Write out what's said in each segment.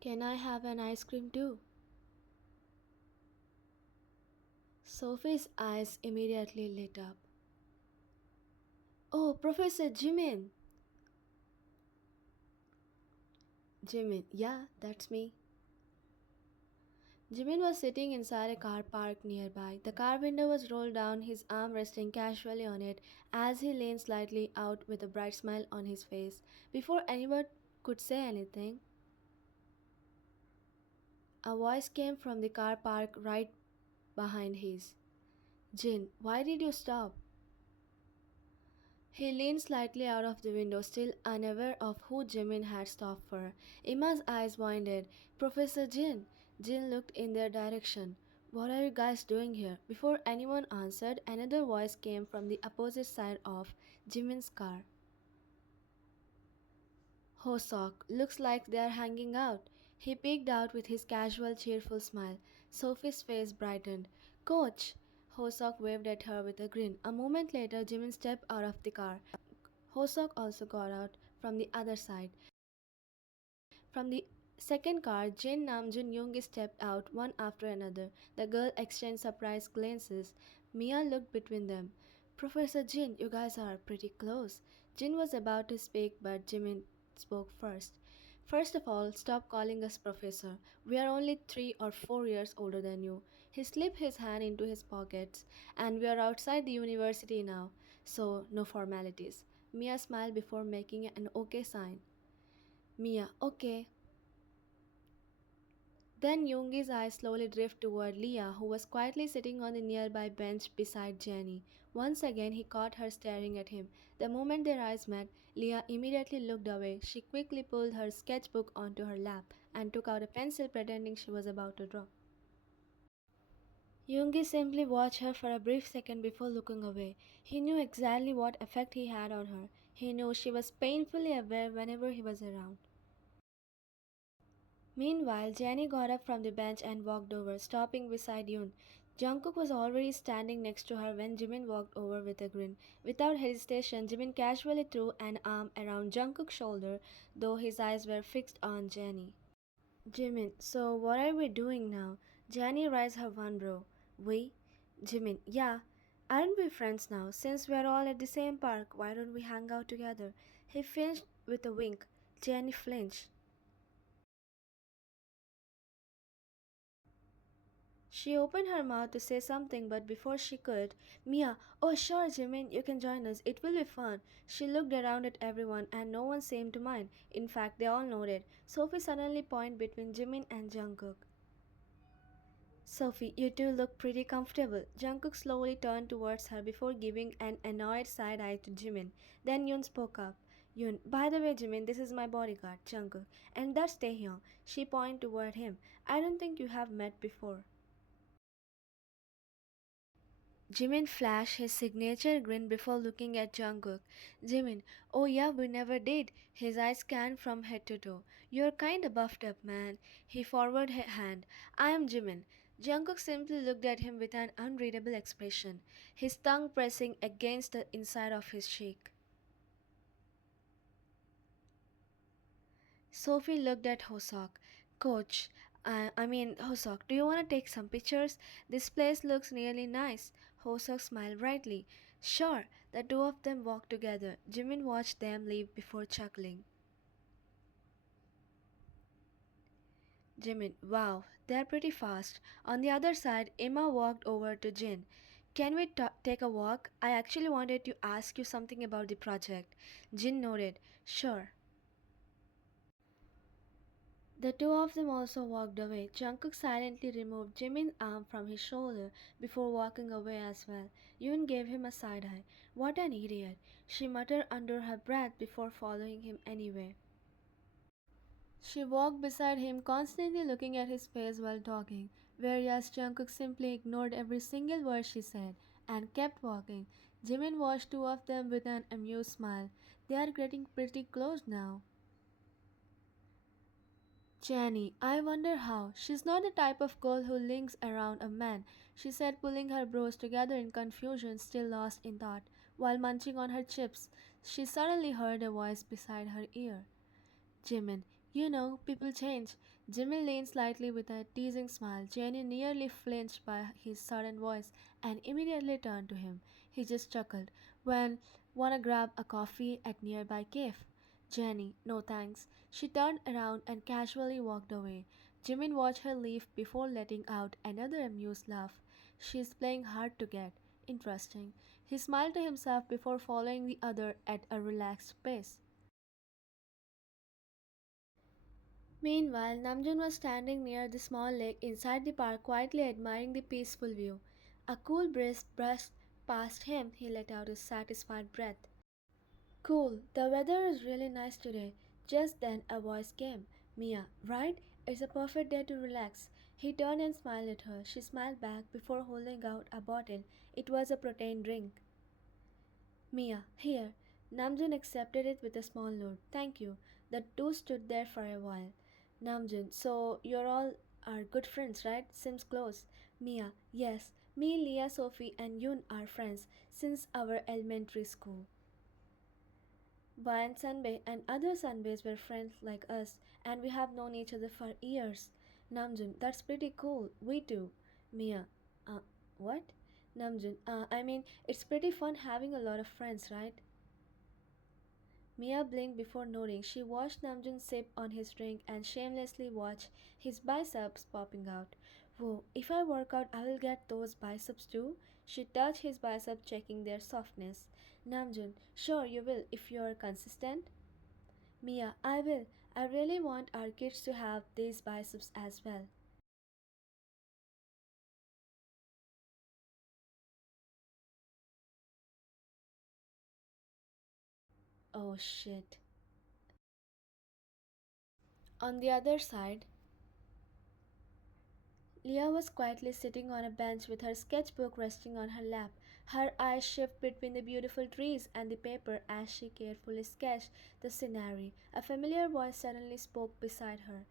Can I have an ice cream too? Sophie's eyes immediately lit up. Oh, Professor Jimin! Jimin, yeah, that's me. Jimin was sitting inside a car parked nearby. The car window was rolled down, his arm resting casually on it as he leaned slightly out with a bright smile on his face. Before anyone could say anything, a voice came from the car park right behind his. Jin, why did you stop? He leaned slightly out of the window, still unaware of who Jimin had stopped for. Emma's eyes widened. Professor Jin! Jin looked in their direction. What are you guys doing here? Before anyone answered, another voice came from the opposite side of Jimin's car. Hosok, looks like they're hanging out. He peeked out with his casual, cheerful smile. Sophie's face brightened. Coach! Hosok waved at her with a grin. A moment later, Jimin stepped out of the car. Hosok also got out from the other side. From the second car, Jin Namjoon Yoongi stepped out one after another. The girls exchanged surprised glances. Mia looked between them. Professor Jin, you guys are pretty close. Jin was about to speak, but Jimin spoke first. First of all, stop calling us professor. We are only 3 or 4 years older than you. He slipped his hand into his pockets, and we are outside the university now, so no formalities. Mia smiled before making an okay sign. Mia, okay. Then Yoongi's eyes slowly drift toward Leah, who was quietly sitting on the nearby bench beside Jenny. Once again, he caught her staring at him. The moment their eyes met, Leah immediately looked away. She quickly pulled her sketchbook onto her lap and took out a pencil, pretending she was about to draw. Yoongi simply watched her for a brief second before looking away. He knew exactly what effect he had on her. He knew she was painfully aware whenever he was around. Meanwhile, Jenny got up from the bench and walked over, stopping beside Yoon. Jungkook was already standing next to her when Jimin walked over with a grin. Without hesitation, Jimin casually threw an arm around Jungkook's shoulder, though his eyes were fixed on Jenny. Jimin, so what are we doing now? Jenny raised her one brow. We? Jimin, yeah. Aren't we friends now? Since we're all at the same park, why don't we hang out together? He finished with a wink. Jenny flinched. She opened her mouth to say something, but before she could, Mia, oh sure, Jimin, you can join us. It will be fun. She looked around at everyone, and no one seemed to mind. In fact, they all nodded. Sophie suddenly pointed between Jimin and Jungkook. Sophie, you two look pretty comfortable. Jungkook slowly turned towards her before giving an annoyed side eye to Jimin. Then Yoon spoke up. Yoon, by the way, Jimin, this is my bodyguard, Jungkook, and that's Taehyung. She pointed toward him. I don't think you have met before. Jimin flashed his signature grin before looking at Jungkook. Jimin, oh yeah, we never did. His eyes scanned from head to toe. You're kinda buffed up, man. He forwarded a hand. I am Jimin. Jungkook simply looked at him with an unreadable expression, his tongue pressing against the inside of his cheek. Sophie looked at Hosok. Coach, Hosok, do you want to take some pictures? This place looks really nice. Hosok smiled brightly. Sure. The two of them walked together. Jimin watched them leave before chuckling. Jimin, wow, they're pretty fast. On the other side, Emma walked over to Jin. Can we take a walk? I actually wanted to ask you something about the project. Jin nodded. Sure. The two of them also walked away. Jungkook silently removed Jimin's arm from his shoulder before walking away as well. Yoon gave him a side eye. What an idiot, she muttered under her breath before following him anyway. She walked beside him, constantly looking at his face while talking, whereas Jungkook simply ignored every single word she said and kept walking. Jimin watched two of them with an amused smile. They are getting pretty close now. Jenny, I wonder how. She's not the type of girl who links around a man, she said, pulling her brows together in confusion, still lost in thought. While munching on her chips, she suddenly heard a voice beside her ear. Jimin, you know, people change. Jimmy leaned slightly with a teasing smile. Jenny nearly flinched by his sudden voice and immediately turned to him. He just chuckled. When wanna grab a coffee at nearby cave? Jenny, no thanks. She turned around and casually walked away. Jimin watched her leave before letting out another amused laugh. She's playing hard to get. Interesting. He smiled to himself before following the other at a relaxed pace. Meanwhile, Namjoon was standing near the small lake inside the park, quietly admiring the peaceful view. A cool breeze brushed past him. He let out a satisfied breath. Cool, the weather is really nice today. Just then a voice came. Mia, right? It's a perfect day to relax. He turned and smiled at her. She smiled back before holding out a bottle. It was a protein drink. Mia, here. Namjoon accepted it with a small nod. Thank you. The two stood there for a while. Namjoon, so you're all are good friends, right? Seems close. Mia, yes. Me, Leah, Sophie, and Yun are friends since our elementary school. Brian Sunbay and other Sunbays were friends like us, and we have known each other for years. Namjoon, that's pretty cool. We too. Mia, uh, what? Namjoon, I mean, it's pretty fun having a lot of friends, right? Mia blinked before nodding. She watched Namjoon sip on his drink and shamelessly watch his biceps popping out. Whoa, if I work out, I will get those biceps too. She touched his biceps, checking their softness. Namjoon, sure you will if you are consistent. Mia, I will. I really want our kids to have these biceps as well. Oh shit. On the other side, Leah was quietly sitting on a bench with her sketchbook resting on her lap. Her eyes shift between the beautiful trees and the paper as she carefully sketched the scenery. A familiar voice suddenly spoke beside her.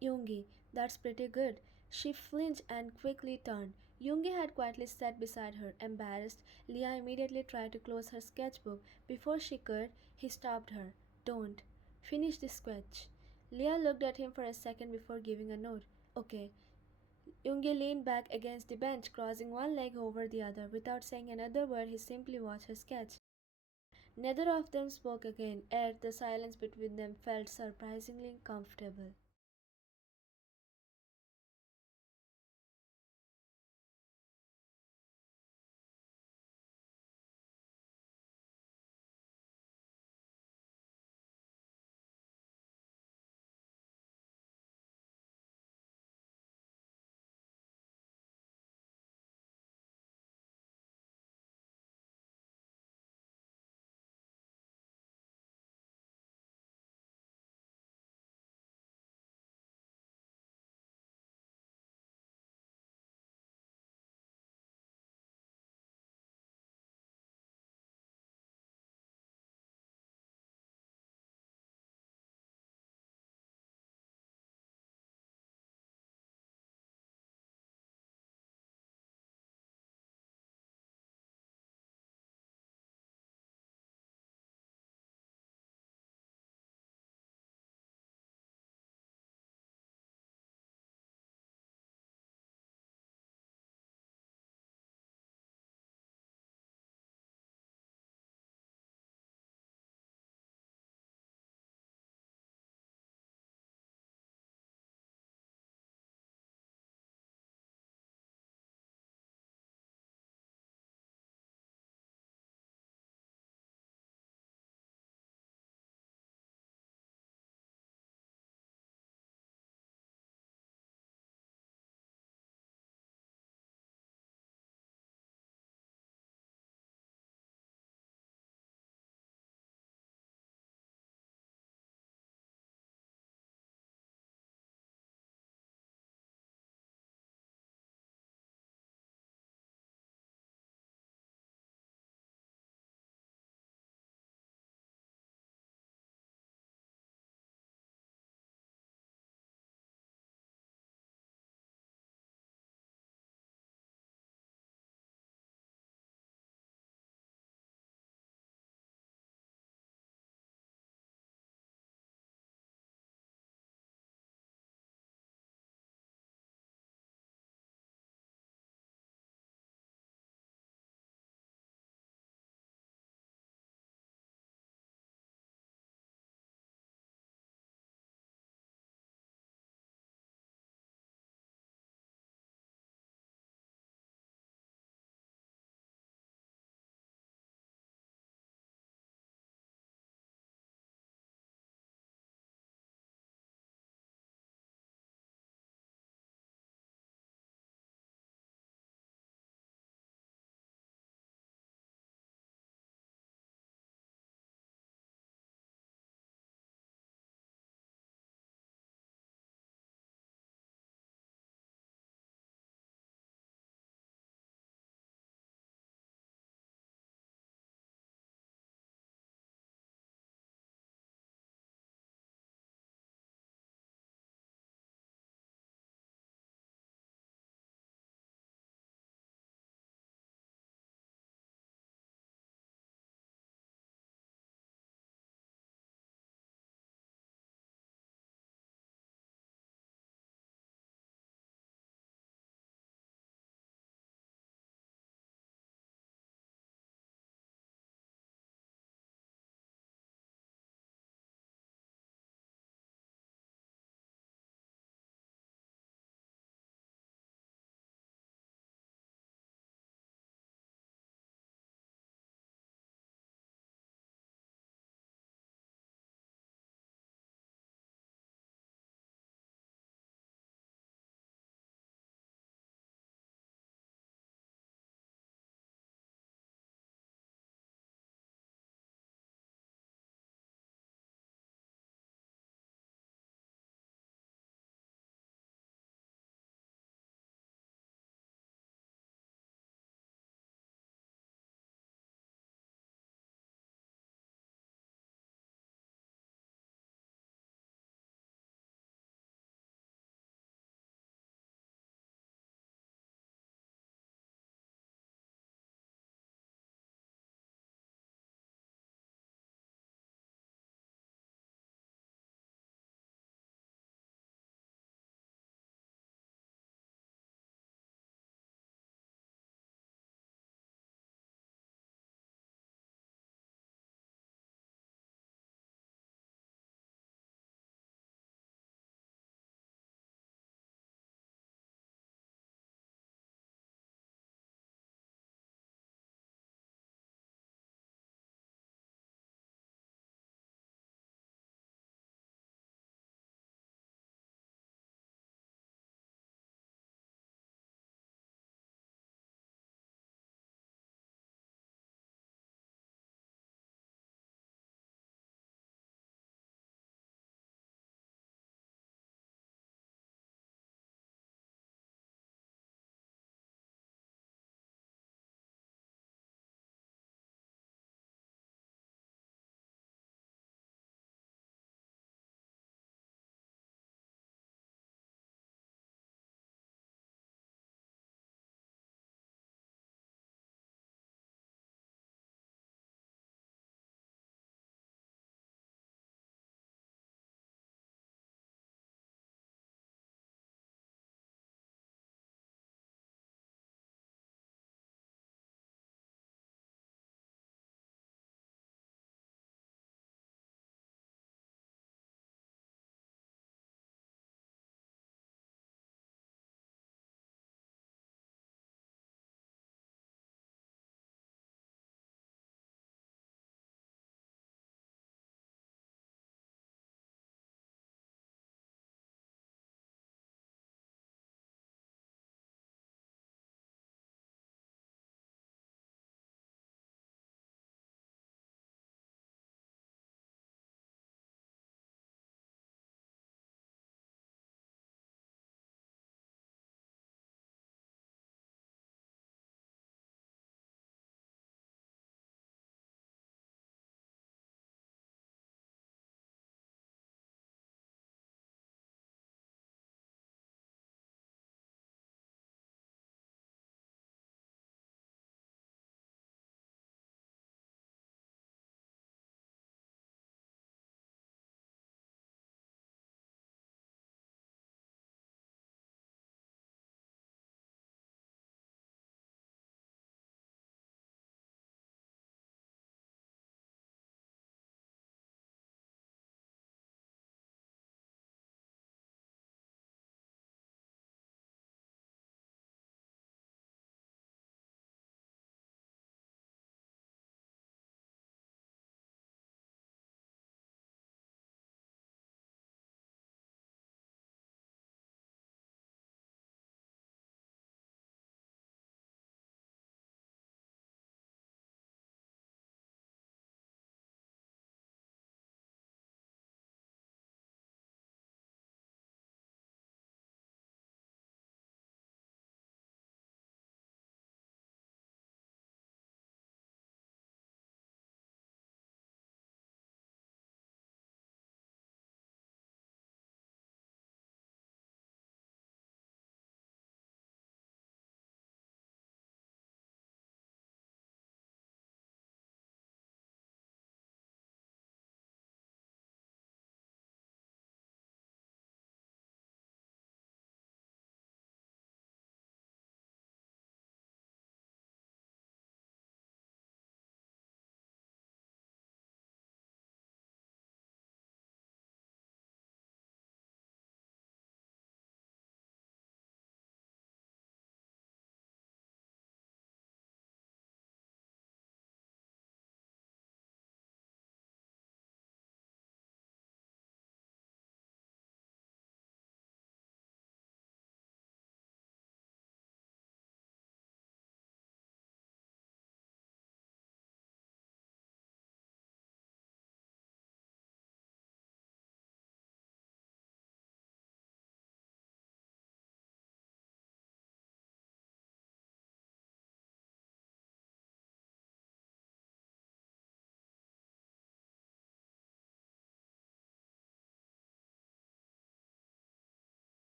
Yoongi, that's pretty good. She flinched and quickly turned. Yoongi had quietly sat beside her. Embarrassed, Leah immediately tried to close her sketchbook. Before she could, he stopped her. Don't. Finish the sketch. Leah looked at him for a second before giving a nod. Okay. Yoongi leaned back against the bench, crossing one leg over the other. Without saying another word, he simply watched her sketch. Neither of them spoke again, yet the silence between them felt surprisingly comfortable.